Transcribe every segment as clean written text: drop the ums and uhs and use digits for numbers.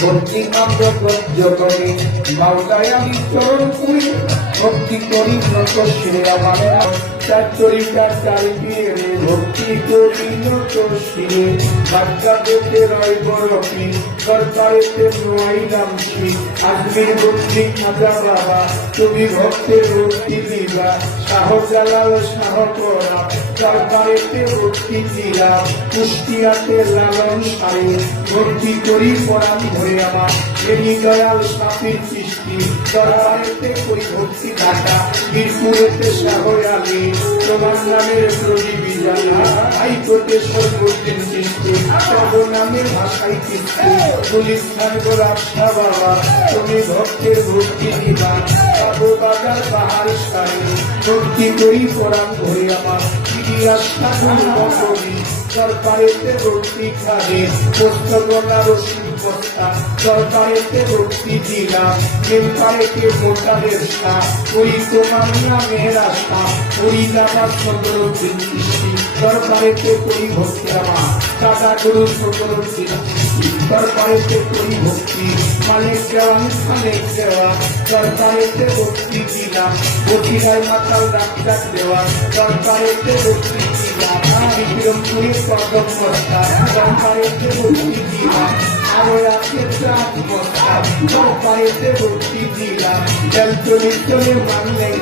ভক্তি কাব্য প্রজ্ঞকরে মাওলায় আমি চরণ করি ভক্তি করি নত শ্রী আমার তার চরিতার চাল দিয়ে রে ভক্তি করি নত শ্রী বাচ্চা পেতে রয় বরফি সরকারেতে রইলাম শ্রী আজমির ভক্তি খাজা বাবা তুমি ভক্তের ভক্তি দিবা শাহজালাল শাহ করা সরকারেতে ভক্তি দিলাম কুষ্টিয়াতে লালন সারে ভক্তি করি পরাণ ধরে আমার এই দয়াল সাপির সৃষ্টি দরবারেতে করি ভক্তি ঢাকা বীরপুরেতে শাহরালি তোমার নামের প্রদীপী জানা হাইকোর্টে সর্বদিন সৃষ্টি সব নামের ভাষাই কৃষ্টি পুলিশ থাকবো রাস্তা বাবা তুমি ভক্তের ভক্তি দিবা পাবো বাজার পাহাড় সারি ভক্তি করি পরাণ ধরে আমার রাস্তা করি সরকারেতে ভক্তি খাবে পুস্তকলা রসিদ বস্তা সরকারেতে ভক্তি দিলাম মেম্পারেতে ভোটারের সাপ ওই তোমার নামের আশা ওই দাবার সদর দৃষ্টি সরকারেতে করি ভক্তি আমার দাদা গুরু সদর দৃষ্টি সরকারেতে করি ভক্তি মালিক দেওয়ান খালেক দেওয়া সরকারেতে ভক্তি দিলাম বটিরায় মাতাল ডাক্তার দেওয়া সরকারেতে ভক্তি দিলাম বিক্রমপুরের কদম বস্তা সরকারেতে ভক্তি দিলাম আমরা সরকারেতে ভক্তি দিলাম জল চলে মানলেই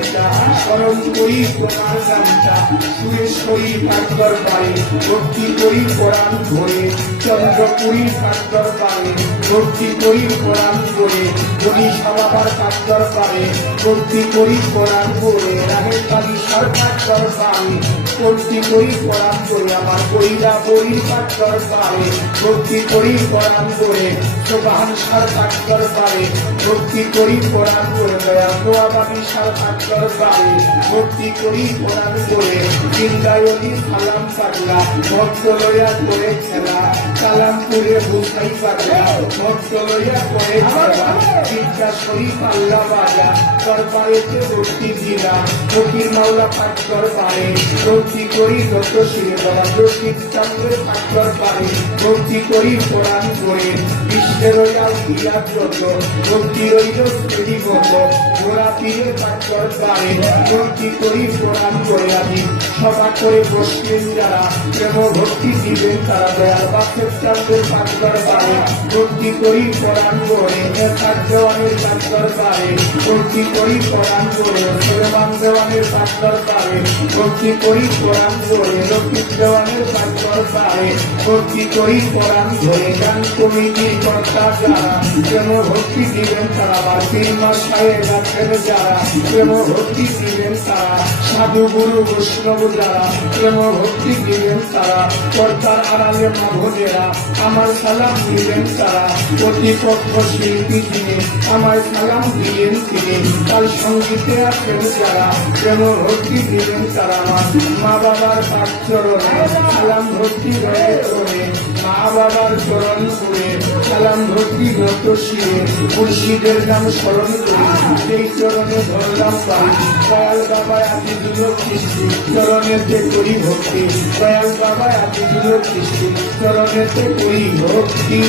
স্মরণ করি তোমার নামটা সুরেশ্বরী কাকর পারে ভক্তি করি কোরআন ধরে চন্দ্রপুরী কাকর পারে ভক্তি করি কোরআন করে বরিশালাবার কাকর পারে ভক্তি করি কোরআন করে রাহের কালী সরকার কর পারে ভক্তি করি কোরআন করে আমার কইরা বরির কাকর পারে ভক্তি করি কোরআন করে সোবাহান সরকার কর পারে ভক্তি করি কোরআন করে দয়া দোয়াবানি সরকার কর পারে ভক্তি করি কোরআন করে চিন্তায়নি সালাম পাগলা ভক্ত লইয়া করে খেলা সালামপুরে ভুসাই পাগলা ভক্ত লইয়া করে খেলা চিন্তা শরীফ আল্লাহ বাজা সরকারেতে ভক্তি দিলাম ফকির মাওলা পাঠ কর পারে ভক্তি করি যত শিরে বাবা রশিদ চন্দ্রের পাঠ কর পারে ভক্তি করি কোরআন করে বিশ্বের রইয়াল বিরাট যত ভক্তি রইল শ্রেণী মত গোড়া পীরে পাঠ কর পারে ভক্তি করি কোরআন করে আমি সভা করে বসলেন যারা প্রেম ভক্তি দিবেন তারা দয়াল বাসের চন্দ্রের পাঠ কর পারে ভক্তি করি কোরআন করে নেতার দেওয়ানের পাঠ কর পারে ভক্তি করি কোরআন করে সুলেমান দেওয়ানের পাঠ কর পারে ভক্তি করি কোরআন করে লক্ষ্মীর দেওয়ানের পাঠ কর পারে ভক্তি করি কোরআন ধরে গান কমিটির কর্তা যারা প্রেম ভক্তি দিবেন তারা আবার তিন মাস খায়ে রাখেন যারা প্রেম ভক্তি দিবেন তারা সাধু গুরু বৈষ্ণব যারা প্রেম ভক্তি দিবেন তারা কর্তার আড়ালে মাভনেরা আমার সালাম দিলেন তারা প্রতিপক্ষ শিল্পী তিনি আমার সালাম দিলেন তিনি তার সঙ্গীতে আছেন যারা প্রেম ভক্তি দিলেন তারা আমার মা বাবার পাঠ চরণে সালাম ভক্তি রয়ে চরণে মা বাবার চরণ করে সালাম ভক্তি নত শিরে মুর্শিদের নাম স্মরণ করি সেই চরণে ধরলাম পাই দয়াল বাবা আতি দুর্লভ কৃষ্টি চরণেতে করি ভক্তি দয়াল বাবা আতি দুর্লভ কৃষ্টি চরণেতে করি ভক্তি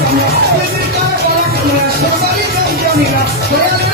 আমরা বেদের কার বলা কামরা সবারই জানি না